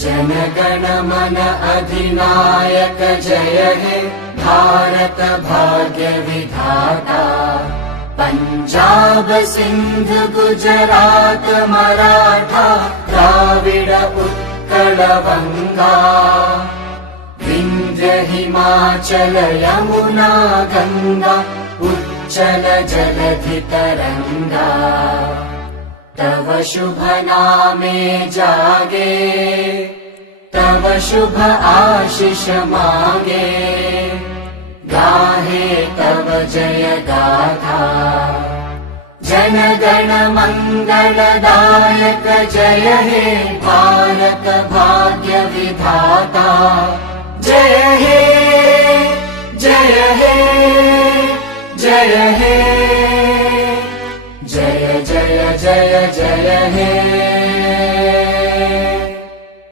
जनगण मन अधिनायक जय हे भारत भाग्य विधाता। पंजाब सिंध गुजरात मराठा द्राविड उत्कल बंगा। विंध्य हिमाचल यमुना गंगा उच्चल जलधि तरंगा। तव शुभ नामे जागे तव शुभ आशीष मागे। गाहे तव जय गाथा जनगण मंगलदायक जय हे भारत भाग्य विधाता। जय हे जय हे जय हे जय जय जय जय हे।